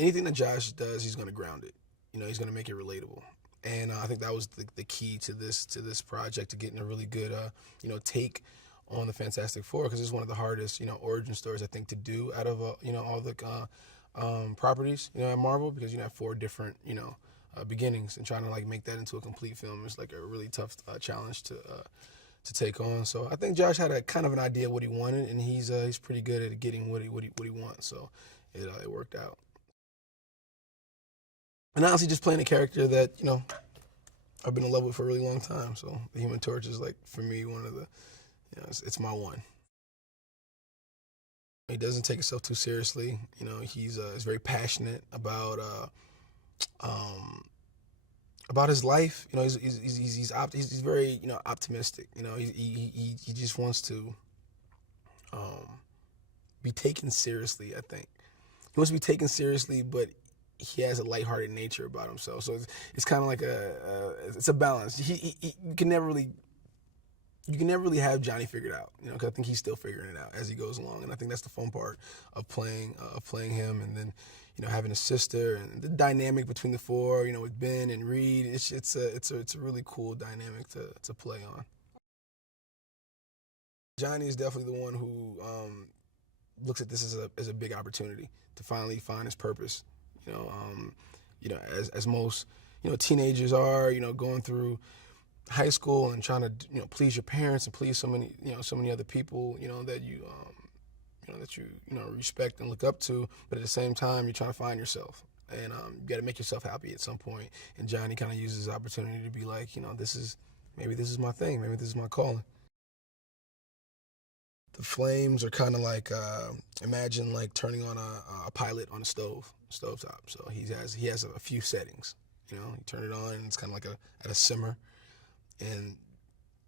anything that Josh does, he's going to ground it. He's going to make it relatable. And I think that was the key to this project, to getting a really good take on the Fantastic Four, because it's one of the hardest origin stories I think to do out of all the properties at Marvel, because you have 4 different beginnings, and trying to like make that into a complete film is like a really tough challenge to take on. So I think Josh had a kind of an idea of what he wanted, and he's pretty good at getting what he wants. So it worked out. And honestly, just playing a character that I've been in love with for a really long time. So the Human Torch is like, for me, one of the it's my one. He doesn't take himself too seriously. He's very passionate about his life. He's very optimistic. He just wants to be taken seriously. I think he wants to be taken seriously, but he has a lighthearted nature about himself. So it's kind of like it's a balance. You can never really have Johnny figured out, because I think he's still figuring it out as he goes along. And I think that's the fun part of playing him. And then, having a sister, and the dynamic between the 4, with Ben and Reed, it's a really cool dynamic to play on. Johnny is definitely the one who looks at this as a big opportunity to finally find his purpose. As most teenagers are, going through high school and trying to please your parents and please so many other people that you respect and look up to, but at the same time you're trying to find yourself, and you got to make yourself happy at some point. And Johnny kind of uses this opportunity to be like, this is my thing, maybe this is my calling. The flames are kind of like imagine like turning on a pilot on a stovetop. So he has a few settings. You turn it on and it's kind of like at a simmer. And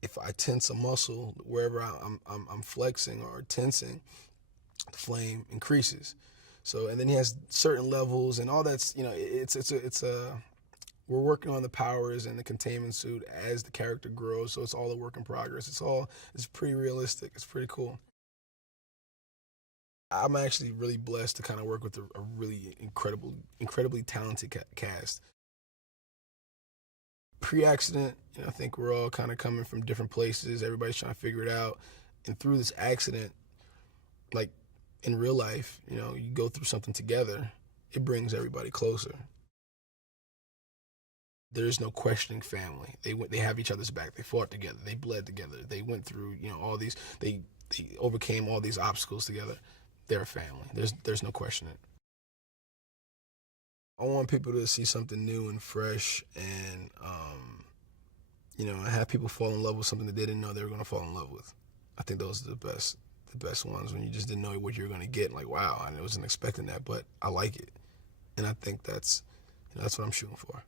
if I tense a muscle wherever I'm flexing or tensing, the flame increases. So, and then he has certain levels and all that's we're working on the powers and the containment suit as the character grows. So it's all a work in progress. It's pretty realistic. It's pretty cool. I'm actually really blessed to kind of work with a really incredibly talented cast. Pre-accident, I think we're all kind of coming from different places. Everybody's trying to figure it out. And through this accident, like in real life, you go through something together, it brings everybody closer. There is no questioning family. They have each other's back. They fought together. They bled together. They went through, all these, they overcame all these obstacles together. They're a family. There's no questioning. I want people to see something new and fresh, and have people fall in love with something that they didn't know they were going to fall in love with. I think those are the best ones, when you just didn't know what you were going to get. Like, wow, I wasn't expecting that, but I like it, and I think that's what I'm shooting for.